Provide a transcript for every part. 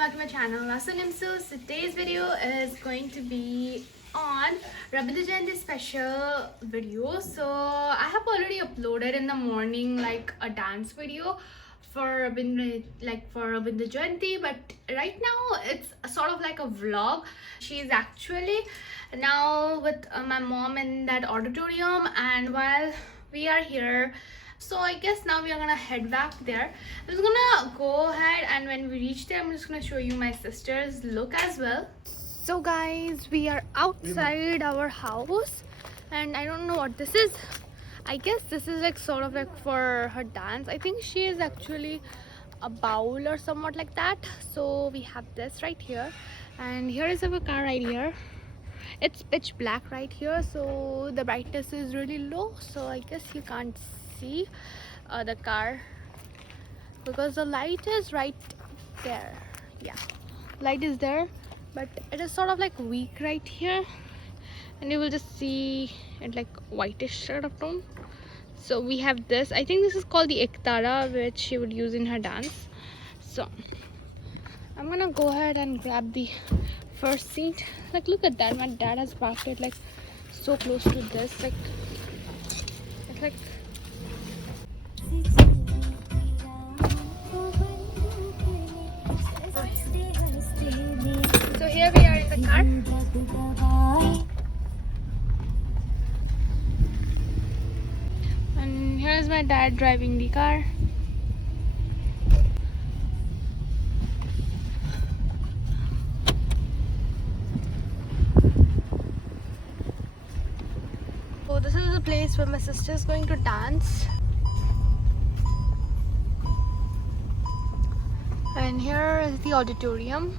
back to my channel. So today's video is going to be on Rabindra Jayanti special video. So I have already uploaded in the morning like a dance video for Rabindra Jayanti, but right now it's sort of like a vlog. She's actually now with my mom in that auditorium, and while we are here, so I guess now we are gonna head back there. I'm just gonna go ahead, and when we reach there, I'm just gonna show you my sister's look as well. So guys, we are outside our house, and I don't know what this is. I guess this is like sort of like for her dance. I think she is actually a bowl or somewhat like that. So we have this right here, and here is our car right here. It's pitch black right here, so the brightness is really low, so I guess you can't see the car because the light is right there. Yeah, light is there, but it is sort of like weak right here, and you will just see it like whitish sort of tone. So we have this, I think this is called the Ektara, which she would use in her dance. So I'm gonna go ahead and grab the first seat. Like, look at that, my dad has parked it like so close to this, like it's like so here we are in the car, and here is my dad driving the car. So this is the place where my sister is going to dance, and here is the auditorium.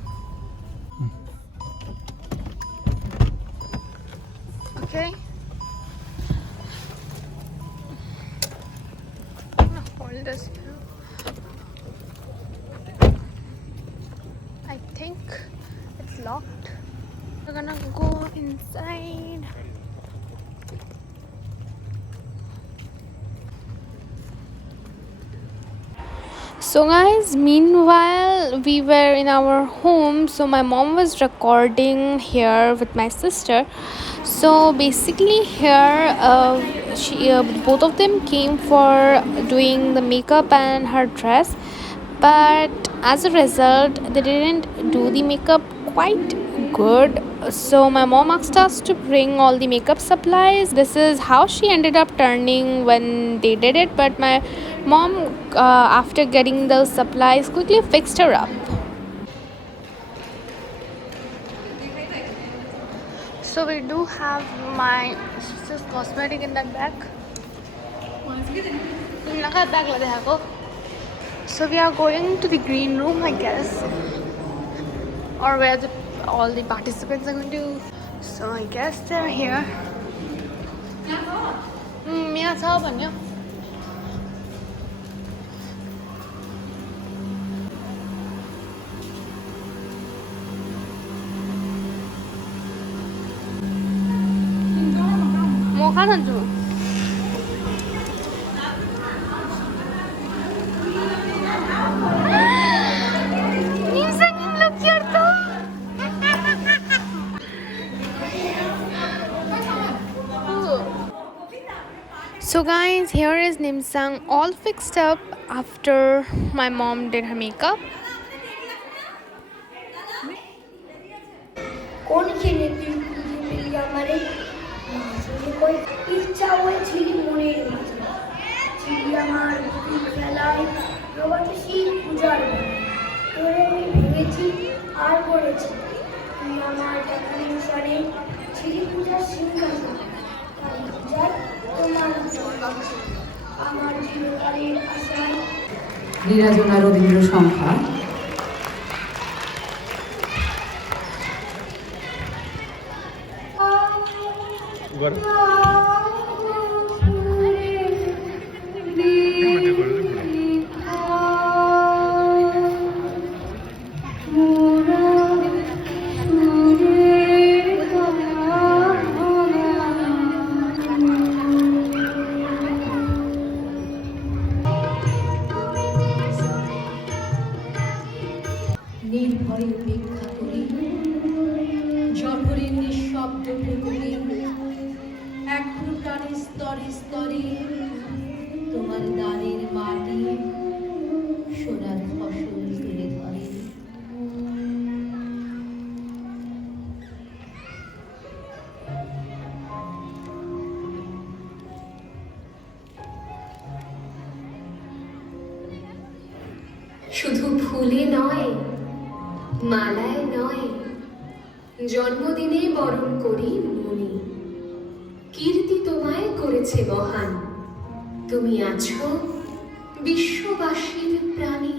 Okay. Hold this. I think it's locked. We're gonna go inside. So guys, meanwhile we were in our home, so my mom was recording here with my sister. So basically here both of them came for doing the makeup and her dress, but as a result they didn't do the makeup quite good. So my mom asked us to bring all the makeup supplies. This is how she ended up turning when they did it, but my mom after getting those supplies quickly fixed her up. So we do have my sister's cosmetic in that bag. So we are going to the green room, I guess, or where all the participants are going to. So I guess they're here. 뭐 가는 중? 님상님 look cute. So guys, here is Nimsang all fixed up after my mom did her makeup. ইচ্ছা হয়েছিল মনের মাঝে ছিলি আমার খেলায় প্রবাসী পূজার তোরে আমি ভেবেছি আর করেছি তুই আমার দেখা অনুসারে ছিলি পূজার সিংহাসন তাই পূজার তোমার আমার চিরকালের আশায় লীলাজনা রবীন্দ্র সংখ্যা নির্ভয়ে উপেক্ষা করি জঠরের নিঃশব্দ প্রকৃতি এখনো প্রাণের স্তরে স্তরে তোমার দানের মাটি সোনার ফসল তুলে ধরে। শুধু ফুলে নয়, মালায় নয়, জন্মদিনে বরণ করি মনে। কীর্তি তোমায় করেছে মহান, তুমি আছো বিশ্ববাসীর প্রাণী।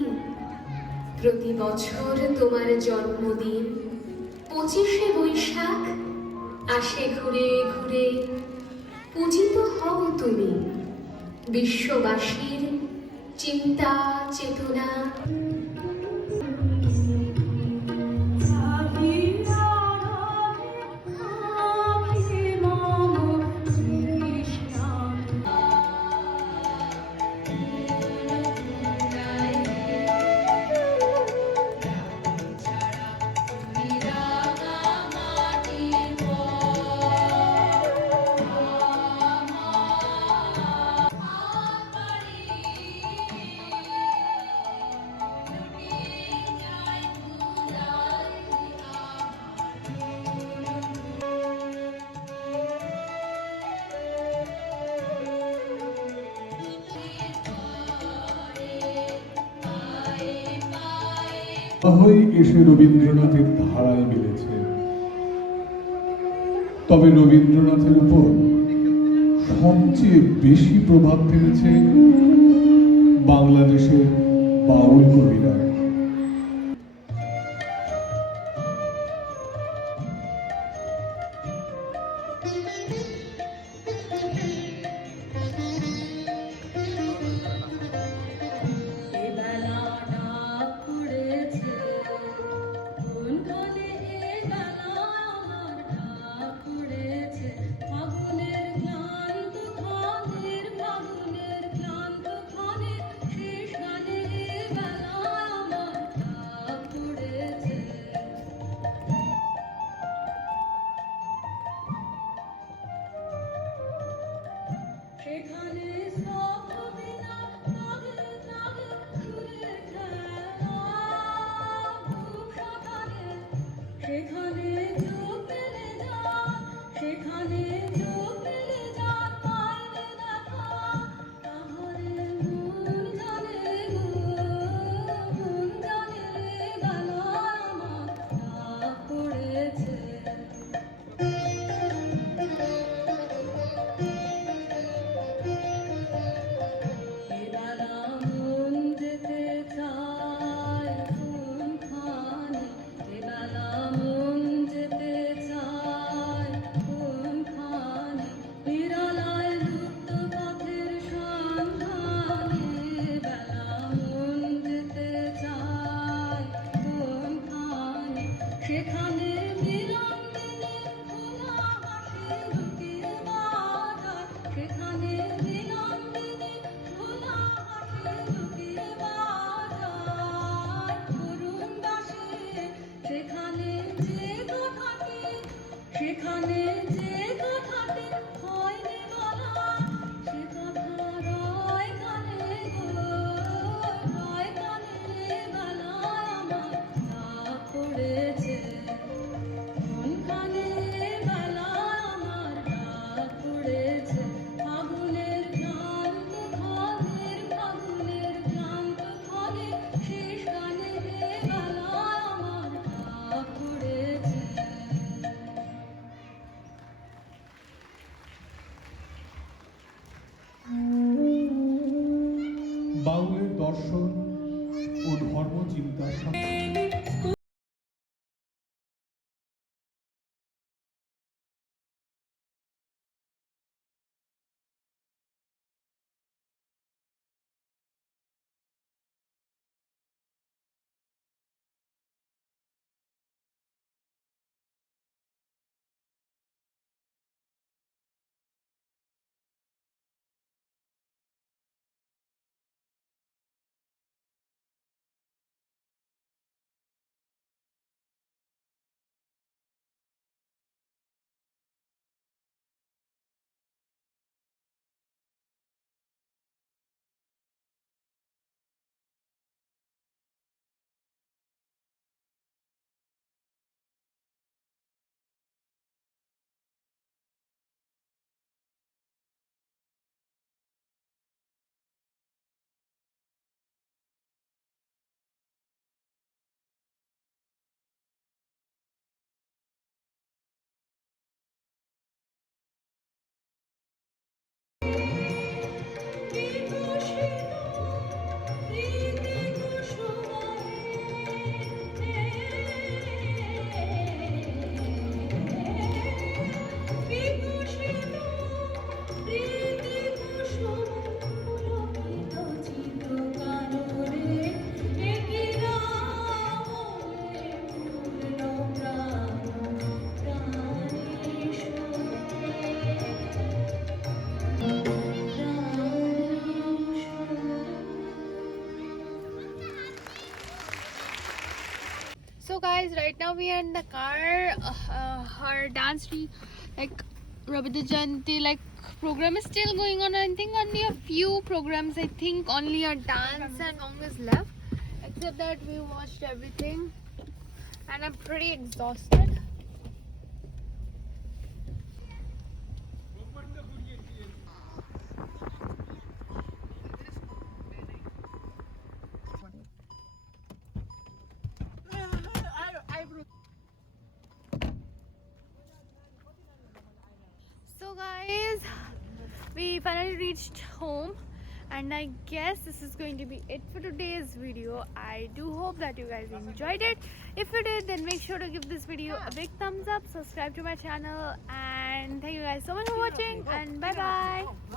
প্রতি বছর তোমার জন্মদিন 25শে বৈশাখ আসে ঘুরে ঘুরে। পূজিত হও তুমি বিশ্ববাসীর চিন্তা চেতনা। হই এসে রবীন্দ্রনাথের ধারায় মিলেছে, তবে রবীন্দ্রনাথের উপর সবচেয়ে বেশি প্রভাব ফেলেছে বাংলাদেশের বাউল কবিরা। বাউলের দর্শন ও ধর্মচিন্তার সাথে So guys, right now we are in the car. Her dance like Rabindra Jayanti program is still going on. I think only a few programs. I think only a dance and song is left. Except that we watched everything, and I'm pretty exhausted. So guys, we finally reached home, and I guess this is going to be it for today's video. I do hope that you guys enjoyed it. If you did, then make sure to give this video a big thumbs up, subscribe to my channel, and thank you guys so much for watching, and bye bye.